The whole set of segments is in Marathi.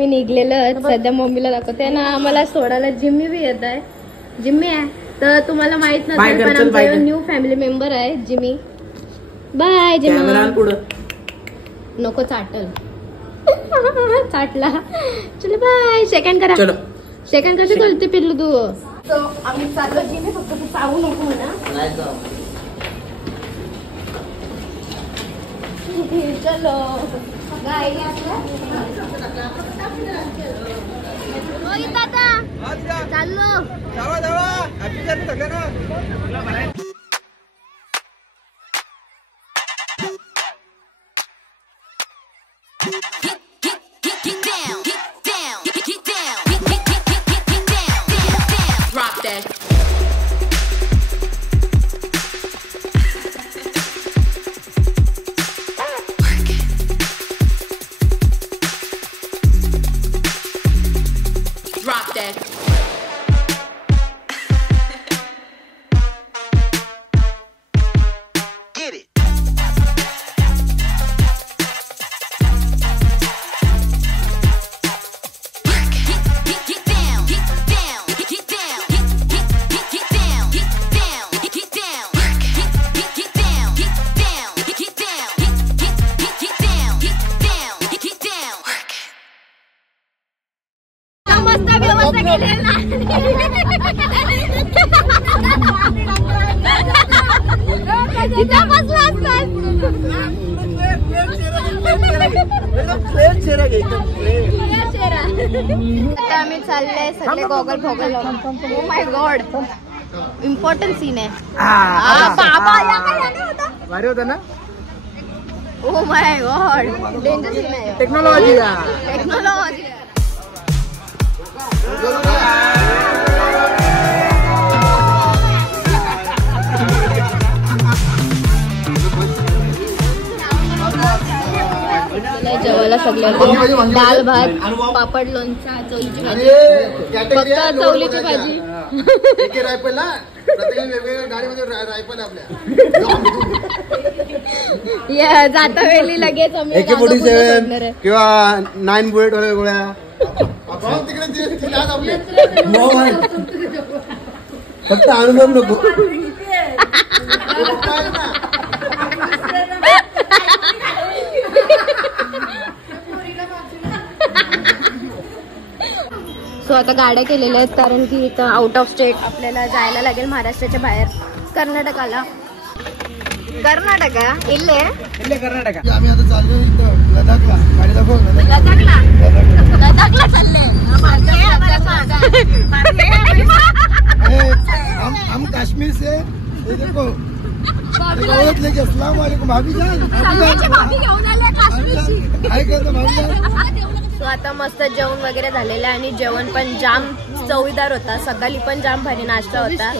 मी निघलेलं सध्या मम्मीला दाखवते ना. मला सोडायला जिम्मी भी येत आहे. जिम्मी आहे तर तुम्हाला माहित नसेल पण आमचा न्यू फॅमिली मेंबर आहे जिम्मी. बाय जिम्मी. नको चाटल. चाटला. चलो बाय. सेकंड करा. सेकंड कशी करते पिल्लू तू. तो आम्ही चाललो जिम्मी फक्त तू चावू नको म्हणा. चलो चाललो. आम्ही चालले सगळे गॉगल फॉगल. Oh my god important scene आहे. भारी होता ना. Oh my god danger scene आहे. टेक्नॉलॉजी जेवायला सगळ्या दाल भात पापड लोणचा चवलीची भाजी. फक्त चवलीची भाजी. जाता वेळी लगेच AK-47 किंवा 9 बुलेट वाल्या गोळ्या फक्त अनुभव नको. सो आता गाड्या केलेल्या आहेत कारण की इथं आउट ऑफ स्टेट आपल्याला जायला लागेल. महाराष्ट्राच्या बाहेर कर्नाटकाला. कर्नाटका इल्ले कर्नाटक. आम्ही आता चाललो लडाखला. गाडी दाखव. लडाखला चालले. हम काश्मीर से देखो अस्सलाम वालेकुम भाभी जान. सो आता मस्त जेवण वगैरे झालेलं आहे आणि जेवण पण जाम चवीदार होता. सकाळी पण जाम भारी नाश्ता होता.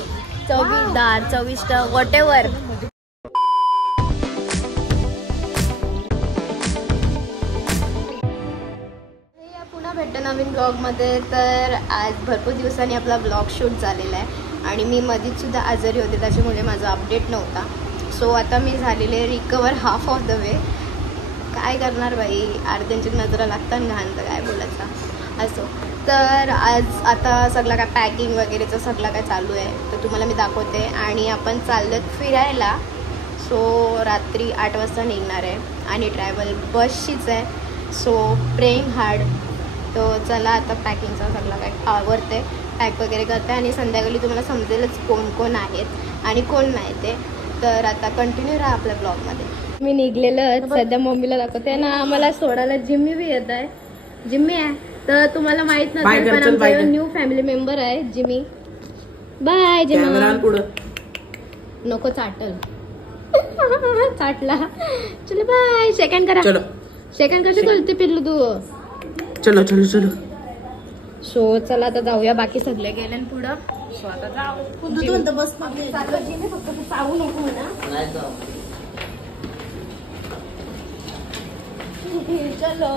चवीदार चविष्ट वॉट एव्हर. पुन्हा भेटतो नवीन ब्लॉगमध्ये. तर आज भरपूर दिवसांनी आपला ब्लॉग शूट झालेला आहे आणि मी मध्येच सुद्धा आजारी होते त्याच्यामुळे माझा अपडेट नव्हता. सो आता मी झालेले recover half of the way. काय करणार बाई अर्ध्यांची नजरा लागतात घाण तर काय बोलायचं असो. तर आज आता सगळं काय पॅकिंग वगैरेचं सगळं काय चालू आहे तर तुम्हाला मी दाखवते. आणि आपण चाललो फिरायला. सो रात्री 8 वाजता निघणार आहे आणि ट्रॅव्हल बसशीच आहे. So praying hard. तो चला आता पॅकिंगचा सगळं काय आवडते पॅक वगैरे करते आणि संध्याकाळी तुम्हाला समजेलच कोण कोण आहेत आणि कोण नाही ते. तर आता कंटिन्यू राहा आपल्या ब्लॉगमध्ये. मी निघलेलं सध्या मम्मीला दाखवते ना. मला सोडायला जिम्मी भी येत आहे. जिम्मी आहे तर तुम्हाला माहित नसेल पण आमचा न्यू फॅमिली मेंबर आहे जिम्मी. बाय जिम्मी. नको चाटल. चाटला. चलो बाय. सेकंड करा. सेकंड कशी करते पिल्लू तू. चलो चलो चलो. सो चला आता जाऊया. बाकी सगळे गेले पुढं. सो आता जाऊ बस फक्त तू चावू नको म्हणा. चलो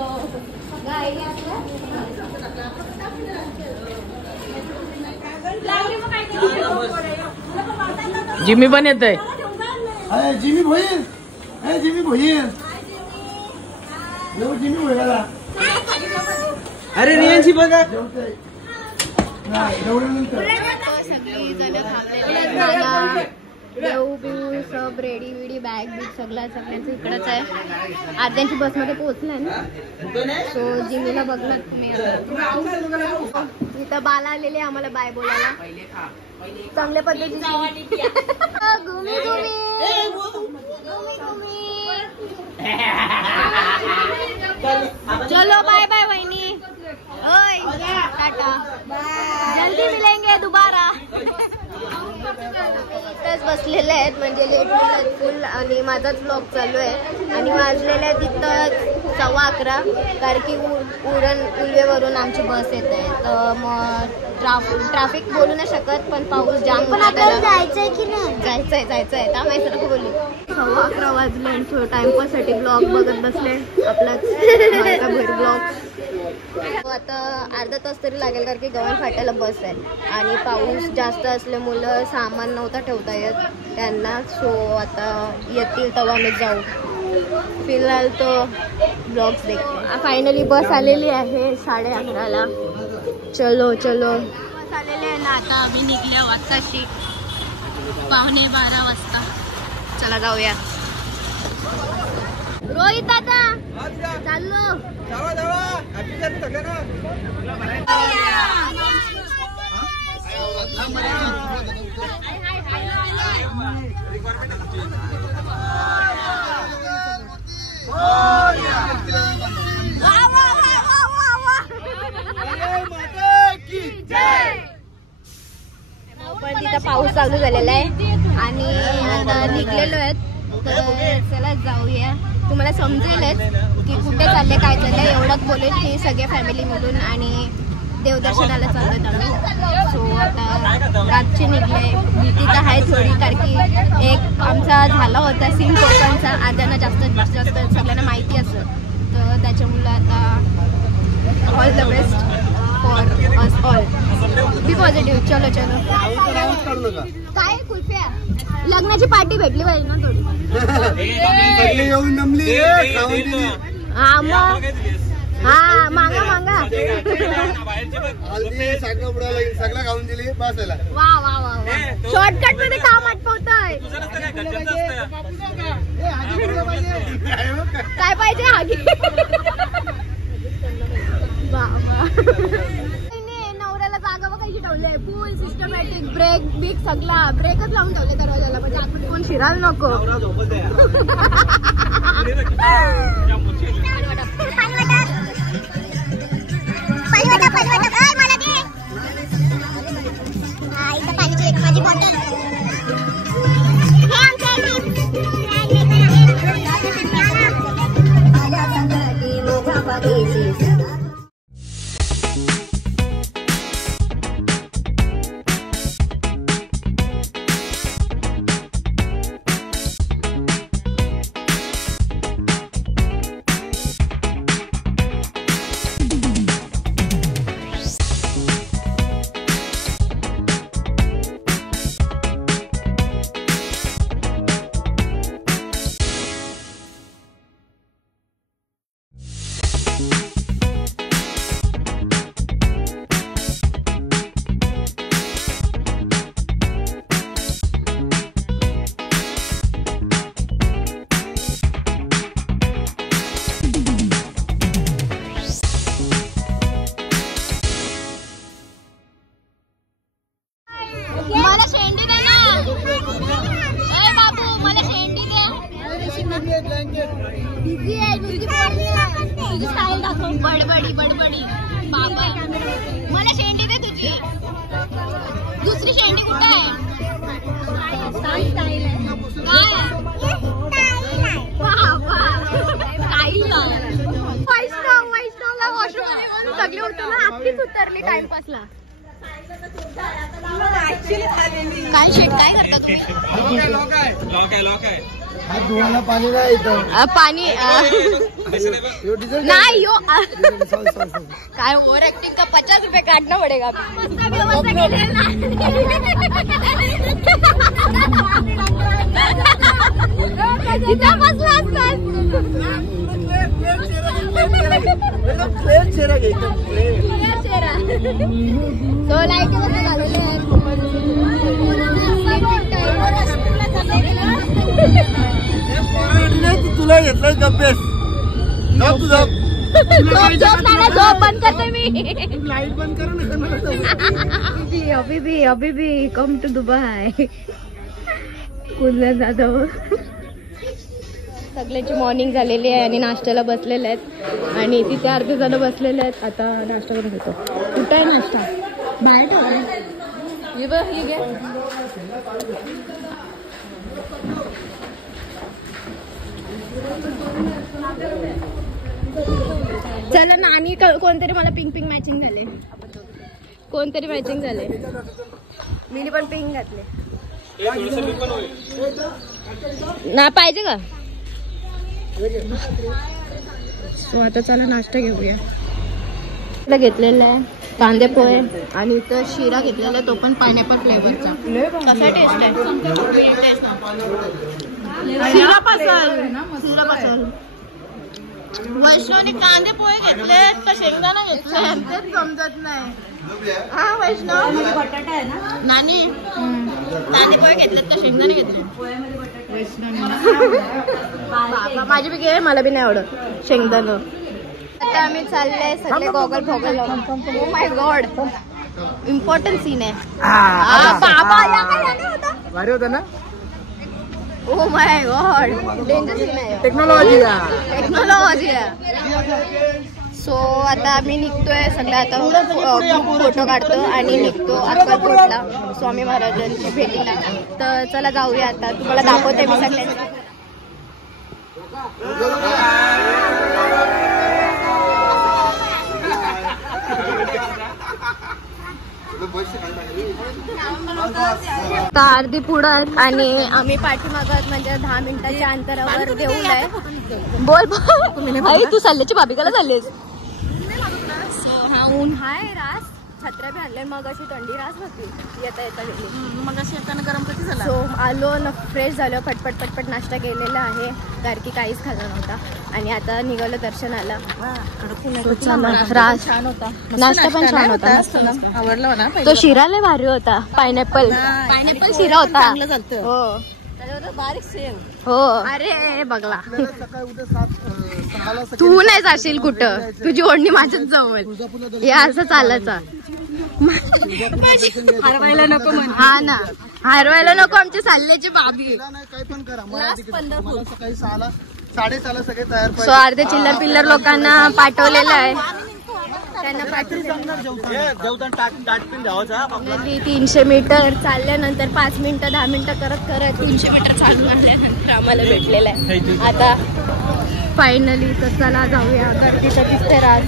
जिम्मी पण येत आहे. जिम्मी भोईर. जिम्मी भोईर. जिम्मी भोईराला अरे रियांशी बघा. सगळी जण थांबलेले देऊ बिऊ सब रेडी विडी बॅग बिग सगळ्यांचं इकडंच आहे. अर्ध्यांची बसमध्ये पोहोचलाय ना. सो जिमीला बघलात तुम्ही. इथं बाला आलेले आम्हाला बाय बोलायला चांगल्या पद्धतीने. घुमी घुमी चलो बाय बाय वहिनी. ओय टाटा जल्दी मिलेंगे दोबारा. इथंच बसलेले आहेत म्हणजे लेट होत फुल आणि माझाच ब्लॉग चालू आहे आणि वाजलेले आहेत तिथं 11:15 कारण की उल्वेवरून आमची बस येत आहे. तर मग ट्रॅफिक बोलू नाही शकत पण पाऊस जाम जायचंय की नाही जायचंय त्यामुळे सारखं बोलू. 11:15 वाजले आणि थोडं टाइमपाससाठी ब्लॉग बघत बसले आपलाच भर ब्लॉग. आता अर्धा तास तरी लागेल कारण की गव्हाण फाट्याला बस आहे आणि पाऊस जास्त असल्यामुळं सामान नव्हता ठेवता येत त्यांना. सो आता येतील तेव्हा आम्ही जाऊ. फिलहाल तो ब्लॉग्स देखते. फायनली बस आलेली आहे 11:30ला. चलो बस आलेली आहे ना. आता आम्ही निघल्या वाजताशी 11:15 वाजता. चला जाऊया. रोहित दादा चाललो. पण तिथं पाऊस चालू झालेला आहे आणि आता निघलेलो आहेत. तर चला जाऊया. तुम्हाला समजेलच की कुठे चालले काय चाललंय. एवढंच बोलेल की सगळे फॅमिली मिळून आणि देवदर्शनाला चाललोत आम्ही. सो आता रातची निघले. भीती तर आहे थोडी कारण की एक आमचा झाला होता सीन कोकणचा. आद्यांना जास्त सगळ्यांना माहिती असतं तर त्याच्यामुळं आता all the best for us all. Be positive. चलो काय कुल्फ्या लग्नाची पार्टी भेटली पाहिजे ना थोडी. हा मग हा मांगा सगळं खाऊन दिली बसायला. वा शॉर्टकट मध्ये काम आटपवताय. काय पाहिजे आगी. नवऱ्याला जागा बघायची ठेवले फुल सिस्टमॅटिक ब्रेक बिक सगळा ब्रेकच लावून ठेवले दरवाजाला म्हणजे कोण शिरायला नको. माझी बॉटल मला शेंडी दे ना. ए बाबू मला शेंडी दे. बिझी आहे तुझी स्टाईल दाखव. बडबडी बाबा मला शेंडी दे तुझी. दुसरी शेंडी कुठे आहे. स्टाईल वैष्णवला वॉशरूम सगळी उठतो ना. आत्तीच उतरली टाइमपासला. काय शेट काय करता तुम्ही. लॉक आहे पाणी नाही पाणी नाही यो. काय ओव्हर ऍक्टिंग का 50 रुपये काटना पडेगा. इथं बसला असतात. सो लाईट झालेले तुला घेतलं गप्पेस तुझा झोप बंद करते मी. लाईट बंद कर ना. अभी भी कम टू दुबई. कुठल्या जातो सगळ्यांची मॉर्निंग झालेली आहे आणि नाश्त्याला बसलेले आहेत आणि तिथे अर्धे जण बसलेले आहेत. आता नाश्ता करून घेतो. कुठं आहे नाश्ता? बाहेर ठेवा. ही घे. चला ना. आणि कोणतरी मला पिंक पिंक मॅचिंग झाले. कोणतरी मॅचिंग झाले. मी पण पिंक घातले. ना पाहिजे का? सो आता चला नाश्ता घेऊया. घेतलेला आहे कांदे पोहे आणि इथं शिरा घेतलेला आहे, तो पण पायनॅपल फ्लेवरचा. कसा टेस्ट आहे? शिरा पसंद. वैष्णवने कांदे पोहे घेतले का शेंगदाणा घेतले तेच समजत नाही. हा वैष्णव बटाटा आहे ना नानी. कांदे पोहे घेतलेत का शेंगदाणे घेतले? माझी बी घे, मला बी नाही आवडत शेंगदाणं. आता आम्ही चालले सगळे गॉगल फॉगल. Oh my god, important scene आहे. भारी होता ना. Oh my god, danger scene आहे. टेक्नॉलॉजी. सो आता आम्ही निघतोय सगळं. आता फोटो काढतो आणि निघतो अक्कलकोटला स्वामी महाराजांची भेटीला. तर चला जाऊया. आता तुम्हाला दाखवते मी सगळ्यांना. अर्धी पुढं आणि आम्ही पाठीमागत म्हणजे 10 मिनिटाच्या अंतरावर देऊळ आहे. बोल आई, तू चालल्याची भाभिकाला चाललीस? ऊन हाय, रास छत्र्या बी आणले. मग अशी थंडी रास होती येता गेली. मग अशी येताना गरम कधी झाला. सो आलो न फ्रेश झालो. पटपट नाश्ता केलेला आहे कारण की काहीच खाल्ला नव्हता. आणि आता निघालो दर्शनाला. रास छान होता, नाश्ता पण छान होता. आवडला मला. तो शिरा लय भारी होता. पायनॅपल शिरा होता. हो बारीक सेव. हो. अरे बघला, तू नाही जाशील कुठं. तुझी ओढणी माझ्याच जवळ. हे असं चालायचं. हरवायला नको म्हण. हा ना, हरवायला नको. आमच्या चालल्याची बाबी. काय पण करा. मला सकाळी 6:30 सगळे तयार. सो अर्धे चिल्लर पिल्लर लोकांना पाठवलेलं आहे. त्यांना 300 मीटर चालल्यानंतर 5 मिनिटं 10 मिनिटं करत 300 मीटर चालून आल्यानंतर आम्हाला भेटलेलं आहे. आता फायनली तर चला जाऊया. गर्दीचं दिसते राज.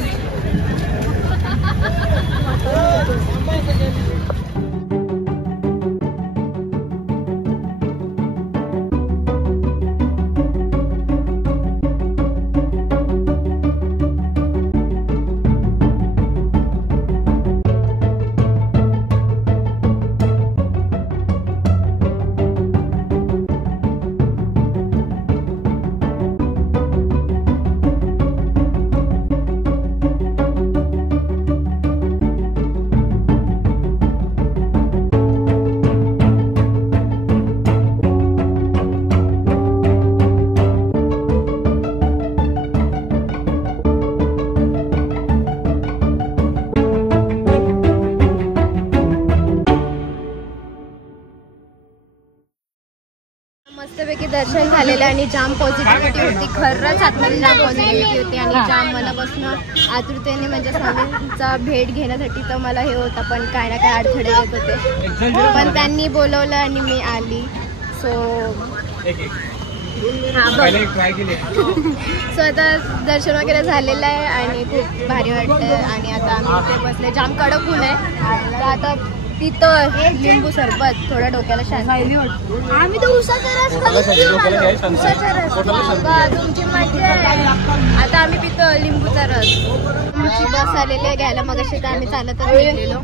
मस्तपैकी दर्शन झालेलं आणि जाम पॉझिटिव्हिटी होती. खरंच आतमध्ये जाम पॉझिटिव्हिटी होती आणि जाम मनापासून आतुरतेने म्हणजे स्वामींचा भेट घेण्यासाठी तर मला हे होता. पण काय ना काय अडथळे येत होते. पण त्यांनी बोलवलं आणि मी आली. सो सो आता दर्शन वगैरे झालेलं आहे आणि खूप भारी वाटतं. आणि आता आम्ही इथे बसले. जाम कडक ऊन आहे. तर आता तिथं लिंबू सरबत थोडा डोक्याला शांती वाटतो. आम्ही तर उसाचा रस तुमची मजा आहे. आता आम्ही पितो लिंबूचा रस. आमची बस आलेली आहे घ्यायला. मग अशी तर आम्ही चालतच गेलेलो.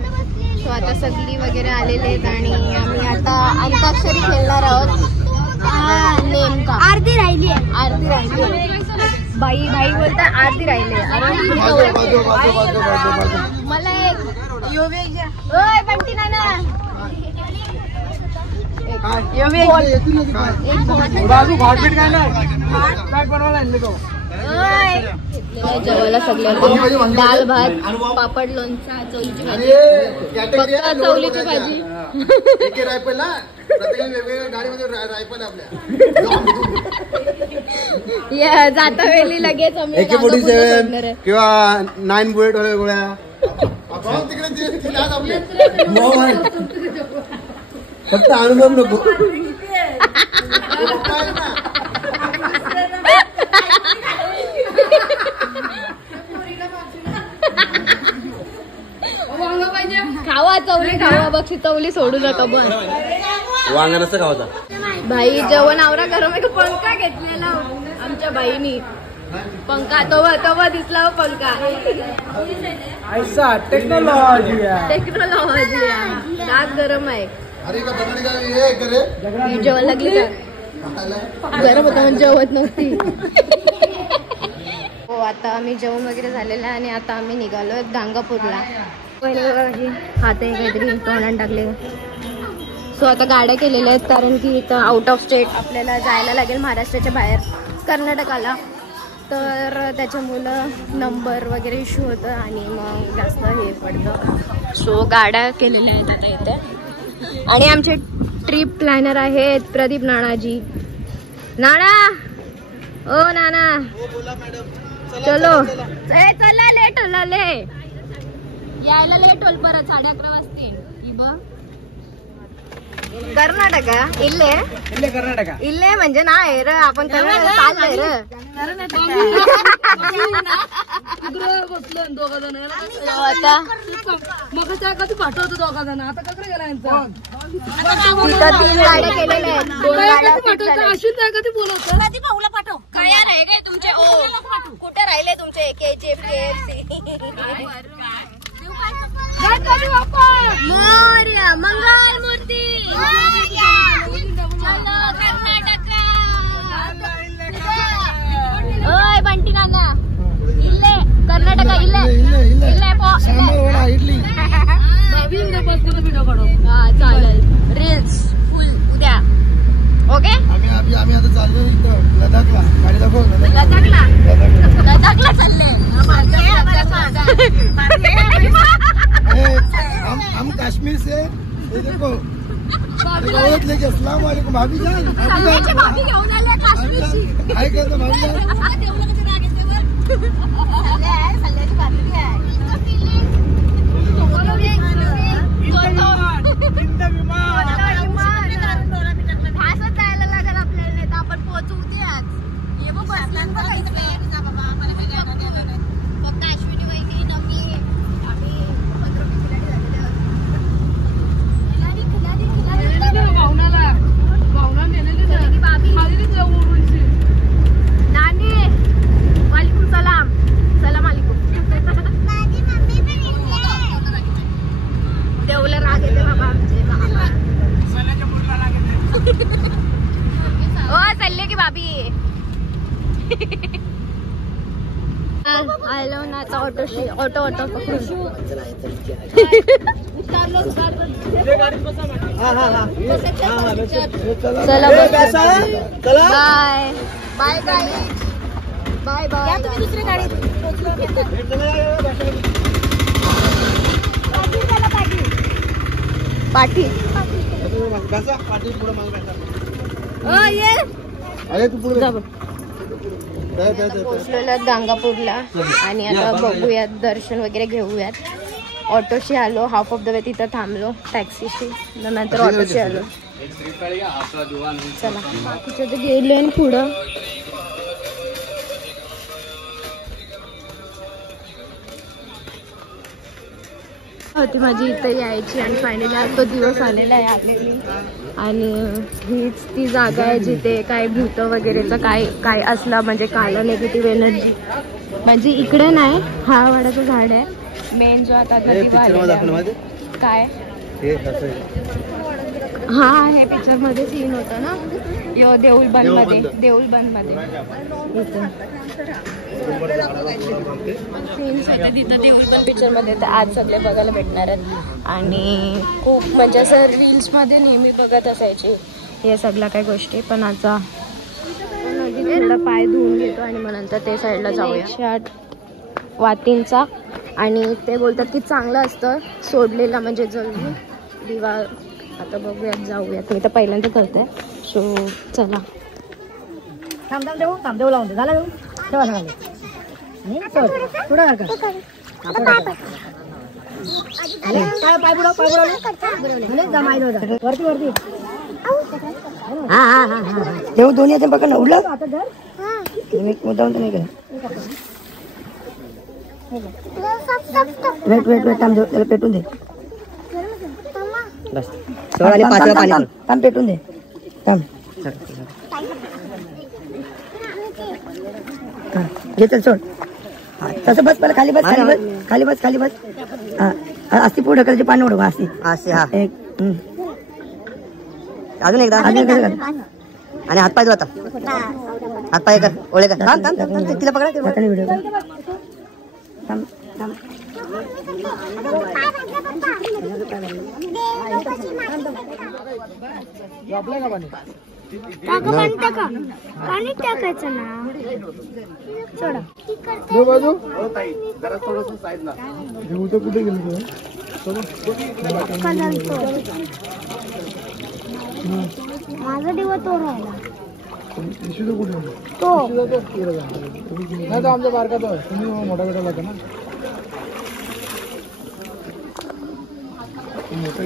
सो आता सगळी वगैरे आलेले आहेत आणि आम्ही आता अंताक्षरी खेळणार आहोत. नेमका अर्धी राहिली. बाई बाई बोलता आरती राहिले. मला एक बंटी नाना जेवायला सगळ्यांना दाल भात पापड लोणचा चवलीची भाजी चवलीची भाजी जाता वेळी लगेच किंवा 9 बुलेट वाले गोळ्या फक्त अनुभव नको. खावा चवली खावा बक्षी चवली सोडू नका बन वांगा नसतं खावाचा. भाई जेवण आवरा गरम आहे. पंखा घेतलेला आमच्या बाईनी. पंखा तवा दिसला पंखा. टेक्नॉलॉजी रात गरम आहे. जेवण लागली का गरम होता म्हणजे जेवत नव्हती. हो आता आम्ही जेवण वगैरे झालेलं आहे आणि आता आम्ही निघालो गांगापूरला. हात आहे काहीतरी तोंडात टाकले. सो आता गाड्या केलेल्या आहेत कारण की इथं आउट ऑफ स्टेट आपल्याला जायला लागेल महाराष्ट्राच्या बाहेर कर्नाटकाला. तर त्याच्यामुळं नंबर वगैरे इश्यू होतं आणि मग जास्त हे पडतं. सो गाड्या केलेल्या आहेत आता इथे. आणि आमचे ट्रिप प्लॅनर आहेत प्रदीप नानाजी. नाना ओ नाना चलो चला लेट होला ले यायला लेट होईल परत 11:30 वाजतील. कर्नाटका इल्ले कर्नाटका इल्ले म्हणजे नाही र आपण चाललोय र. आता मग त्या कधी पाठवतो दोघा जण आता कसं गेला तिथं 3 गाड्या केलेल्या आहेत. 2 गाड्या पाठवतो अश्विन त्या कधी बोलवतो कधी भाऊला पाठव. काय आहे काय तुमचे कुठे राहिले तुमचे KGF गणपती बाप्पा मोरया मंगल मूर्ती ओय बंटी नाना इल्ले कर्नाटका इल्ले इडली हा चालेल. रील्स फुल उद्या ओके. आम्ही आता चाललो लडाखला. गाडी दाखव. लडाखला चालले. हम कश्मीर से ये देखो औरत लेके अस्सलाम वालेकुम भाभी जान. भाभी घेऊन आले काश्मीरची. काय करतो भाभी जान. भाषात जायला लागेल आपल्याला नाही तर आपण पोहोचू द्याच. हे बघ फक्त अश्विनी वहिनी नमी आम्ही 15 नानी वालेकुम सलाम. सलाम वालेकुम. देवला राग येते बाबा आमचे. ओ चालले की भाभी आलो ना आता ऑटो पकडून. चला बाय बाय बाय बाय. दुसरी गाडी पाठी ये अरे तू पुढे पोहोचलेलो गांगापूरला आणि आता बघूयात दर्शन वगैरे घेऊयात. ऑटोशी आलो. हाफ ऑफ द वे तिथं थांबलो टॅक्सीशी. नंतर ऑटोशी आलो. चला बाकीच्या तर गेलो आणि पुढं होती माझी इथं यायची आणि फायनली आज तो दिवस आलेला आहे आलेली. आणि हीच ती जागा आहे जिथे काय भूत वगैरेचं काय असला म्हणजे काला निगेटिव्ह एनर्जी म्हणजे इकडे नाही. हा वाडाचं झाड आहे मेन जो आता काय हा हे पिक्चर मध्ये सीन होता ना. यो देऊळबंद मध्ये देऊळबंद मध्ये सीन्स होते तिथं देऊळबंद पिक्चर मध्ये, तर आज सगळे बघायला भेटणार आहेत. आणि खूप म्हणजे असं रील्स मध्ये नेहमी बघत असायचे हे सगळ्या काही गोष्टी, पण आता थोडा पाय धुवून घेतो आणि मग नंतर ते साईडला जाऊया. 108 वातींचा, आणि ते बोलतात की चांगलं असतं सोडलेला म्हणजे जळून दिवा. आता बघूयात जाऊयात, मी तर पहिल्यांदा करते. सो चला. थांब देऊ लावून दे. झालं ठेवा पुढं पाय वरती वरती देऊ दोन्ही येते बघा ना. उडलं मी मुद्दाम तर नाही केलं. वेट वेट वेट थांब, त्याला पेटून दे. बस सगळं पाचव्या पाणी थांब पेटून दे. थांब घे चल सोड. तसं बस पहिला खाली बस खाली बस खाली बस खाली बस. हा अस्ती पुढे ढकलचे पाणी उडवा अस्ती असे. हा एक अजून एकदा आणि हातपाय धुवा आता. हातपाय कर ओळे कर. थांब थांब थांब, तिला पकडा. व्हिडिओ थांब थांब. टाकायचं ना सोडा. बाजू देऊचं कुठे गेलो माझा दिवा तो राहिला कुठे तो नाही, तो आमच्या बारकाचा आहे. तुम्ही मोठा गटाला का ना मोठा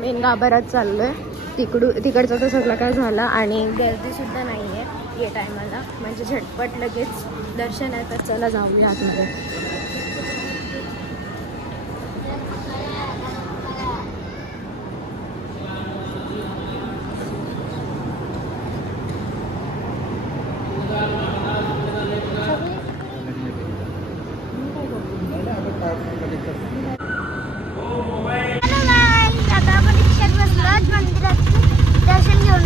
मेन गाभाऱ्यात चाललोय. तिकडचं तर सगळं काय झालं आणि गर्दी सुद्धा नाहीये या टायमाला, म्हणजे झटपट लगेच दर्शन आहे. तर चला जाऊया आतमध्ये. आता आपण रिक्षात बसलो, मंदिरात दर्शन घेऊन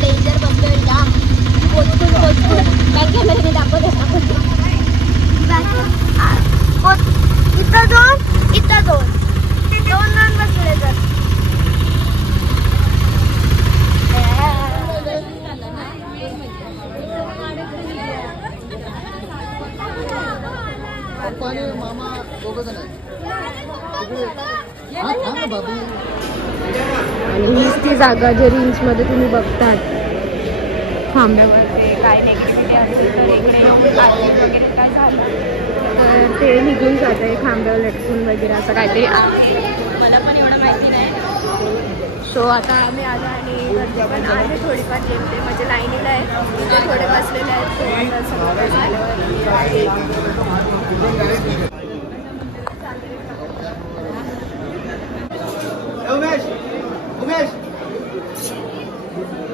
डेंजर बसलोय जाम. कॅमेऱ्याने दाखवत इथं दोन बसले. तर आणि हीच ती जागा जे रील्स मध्ये तुम्ही बघतात. थांब्यावर काय नेगेटिव्हिटी असेल तर इकडे येऊन आरती वगैरे काय झालं तर ते निघून जातं आहे. खांब्यावर लटकून वगैरे असं काहीतरी आहे, मला पण एवढं माहिती नाही. सो आता आम्ही आलो आणि गर्दी पण आहे थोडीफार जेमते, म्हणजे लाईनीला आहे, तिथे थोडे बसलेले आहेत. सो आता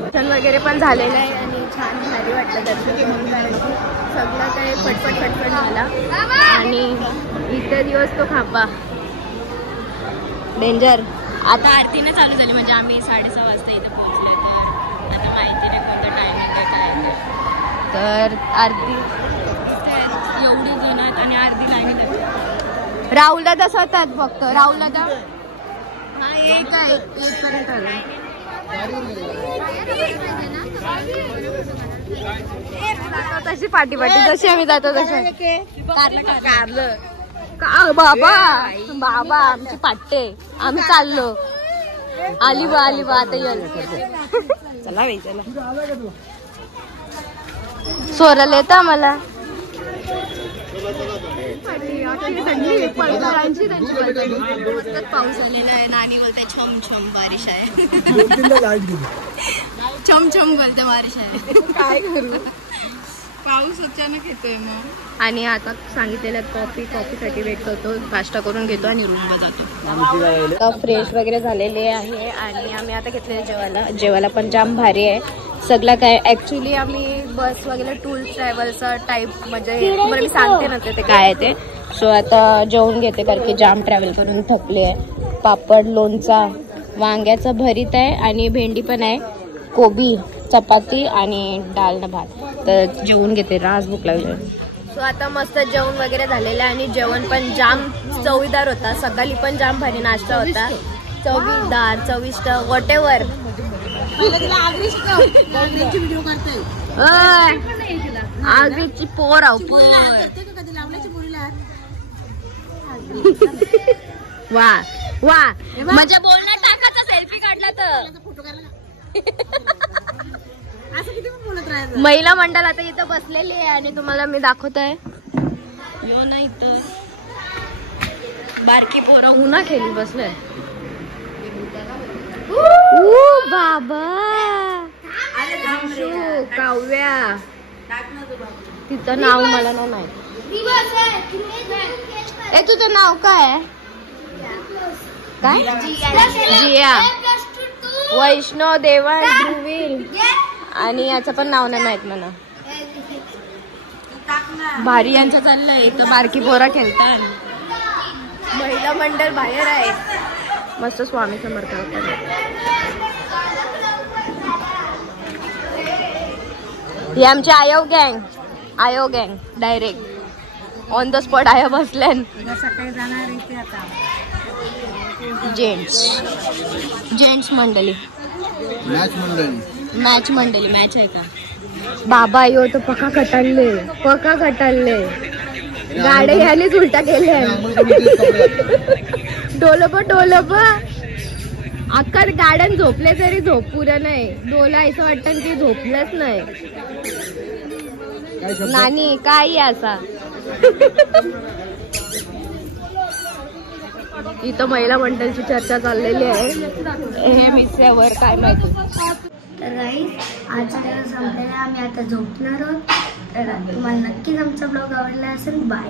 दर्शन वगैरे पण झालेलं आहे आणि छान भारी वाटलं दर्शन घेऊन, कारण की सगळं काही फटफट झाला. आणि इथे दिवस तो खापा डेंजर. आता आरतीने चालू झाली, म्हणजे आम्ही 6:30 वाजता इथे पोहोचले. तर आता माहिती नाही कोणतं टायमिंग आहे काय. तर आरती एवढी जण आहेत आणि आरती लाईनीत. राहुल दादा स्वतःत फक्त राहुल दादा हा एक आहे, एक पर्यंत आलं. तशी पाठी जशी आम्ही जातो तशी बाबा आमची पाट्टे आम्ही चाललो. आली बा आता येल. चला बाई चला. सोरल येत आम्हाला. पाऊस आलेला आहे. नानी बोलते छम छम बारिश आहे. छम छम बोलते बारिश आहे. काय करू. पाऊस अचानक येतोय मग. आणि आता सांगितलेलं कॉफीसाठी वेट करतो, नाश्ता करून घेतो आणि रूमवर जातो. फ्रेश वगैरे झालेले आहे आणि आम्ही आता घेतले जेवायला पण जाम भारी आहे सगळं काय. ऍक्च्युली आम्ही बस वगैरे टूर ट्रॅव्हलचा टाईप म्हणजे तुम्हाला मी सांगते ना ते काय आहे ते. सो आता जेवून घेते कारण की जाम ट्रॅव्हल करून थकले आहे. पापड, लोणचा, वांग्याचं भरीत आहे आणि भेंडी पण आहे, कोबी, चपाती आणि डाळ न भात. तर जेवून घेते, रास भूक लागली. सो आता मस्त जेवण वगैरे झालेलं आहे आणि जेवण पण जाम चवीदार होता. सकाळी पण जाम भारी नाश्ता होता, चवीदार, चविष्ट, वॉट एव्हर. आगरीची पोर आहो पोर. वा वा म्हणजे बोलणं टाकायचा सेल्फी काढला तर. महिला मंडळ आता इथं बसलेली आहे आणि तुम्हाला मी दाखवतोय यो ना इथं बारकी पोरं उन्हा खेळी बसलंय. बाबा काव्या तिचं नाव मला नाही माहित. ए तुझं नाव काय? जिया, वैष्णव, देवण, ध्रुवील आणि याचं पण नाव नाही माहित मला. भारी यांचं चाललंय इथं बारकी पोरा खेळतात. महिला मंडळ बाहेर आहे. मस्त स्वामी समर्थ. ही आमची आयो गँग डायरेक्ट ऑन द स्पॉट आया बसल्या. जेंट्स मंडळी मॅच आहे का बाबा? यो तो पका कटाळले गाड्या ह्यानेच उलटा केल्या. डोलप अख्खा गाड्यान झोपले तरी झोप पुरं नाही. डोला असं वाटतं की झोपलंच नाही. नानी काय असा इथं महिला मंडळची चर्चा चाललेली आहे. हे मिसळवर काय माहिती. तर गाईज आजचा दिवस संपलेला, आम्ही आता झोपणार आहोत. तर तुम्हाला नक्कीच आमचा ब्लॉग आवडला असेल. बाय.